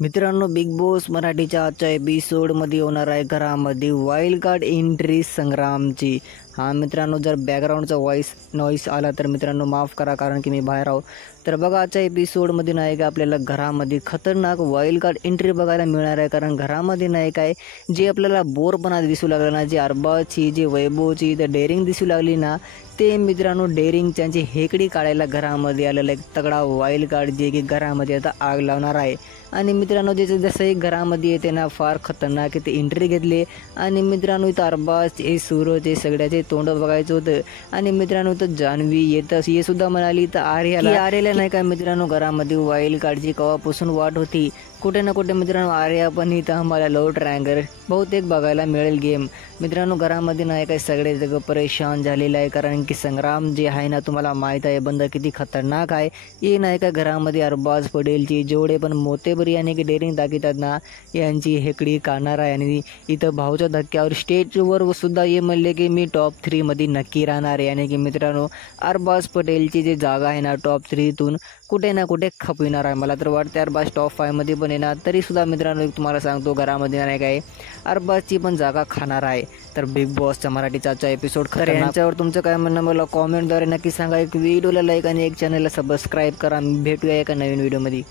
मित्रांनो, big boss मराठीच्या आजच्या एपिसोडमध्ये होणार आहे घरामध्ये वाईल्ड कार्ड एंट्री संग्रामची. मित्रांनो, जर बॅकग्राऊंडचा नॉईस आला तर मित्रांनो माफ करा, कारण की मी बाहेर आहो. तर बघा, आजच्या एपिसोडमध्ये नाही का आपल्याला घरामध्ये खतरनाक वाईल्ड कार्ड एंट्री बघायला मिळणार आहे. कारण घरामध्ये नाही काय जे आपल्याला बोरपणा दिसू लागला ना, जी अरबाजची, जी वैभवची तर डेअरिंग दिसू लागली ना, ते मित्रांनो डेअरिंग त्यांची हेकडी काढायला घरामध्ये आलेला एक तगडा वाईल्ड कार्ड जे की घरामध्ये आता आग लावणार आहे. आणि मित्रांनो, जसं एक घरामध्ये येते ना, फार खतरनाक ते एंट्री घेतली. आणि मित्रांनो, इथं अरबाज, हे सूरज, हे सगळ्याचे तोंड बघायचं होतं. आणि मित्रांनो, इथं जान्हवी येतं हे सुद्धा म्हणाली. तर आर्याला नाही का मित्रांनो घरामध्ये वाईल्ड कार्डची कवापासून वाट होती. कुठे ना कुठे मित्रांनो आर्या पण इथं आम्हाला लव ट्रायंगल बहुतेक बघायला मिळेल गेम. मित्रांनो, घरामध्ये नाही काय सगळे जग परेशान झालेलं आहे. कारण की संग्राम जे आहे ना, तुम्हाला माहीत आहे बंद किती खतरनाक आहे. हे नाही का घरामध्ये अरबाज पटेलची जेवढे पण मोतेबरी आणि की डेअरिंग दाखवतात ना, यांची हेकडी काढणार आहे. आणि इथं भाऊच्या धक्क्यावर स्टेजवर सुद्धा हे म्हणले की मी टॉप 3मध्ये नक्की राहणार आहे. आणि की मित्रांनो, अरबाज पटेलची जी जागा आहे ना टॉप 3तून कुठे ना कुठे खपविणार आहे. मला तर वाटतं अरबाज टॉप 5मध्ये पण येणार. तरीसुद्धा मित्रांनो तुम्हाला सांगतो, घरामध्ये नाही काय अरबाजची पण जागा खाणार आहे. तर बिग बॉसचा मराठीचा आजचा एपिसोड खरं यांच्यावर तुमचं काय म्हणणं मला कॉमेंटद्वारे नक्की सांगा. एक व्हिडिओला लाईक आणि एक चॅनलला सबस्क्राईब करा. भेटूया एका नवीन व्हिडिओमध्ये.